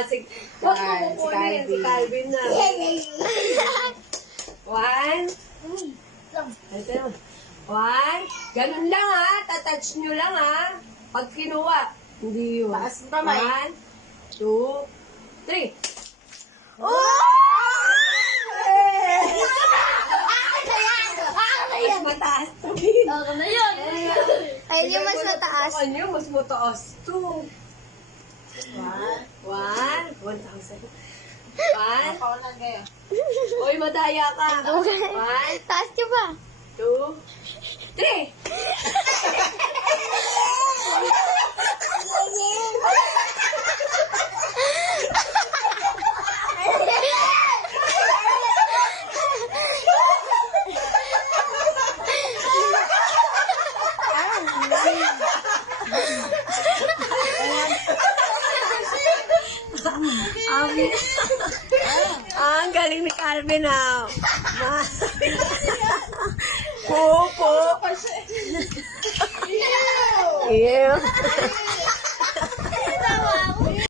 Wag mo kukunin. Si Calvin na. 1. Ito. 1. Ganun lang ha. Tatouch nyo lang ha. Pag kinuha. Hindi yun. Taas ng kamay. 1, 2, 3. Mas mataas to. Okay na yun. Ay, yung mas mataas. Ano, mas mataas to. 1, 1,000. 1. Paulan kayo. Uy, madaya ka. 1, Taas nyo ba? 2, 3. Ang galing ni Calvin ah. Po. Ew.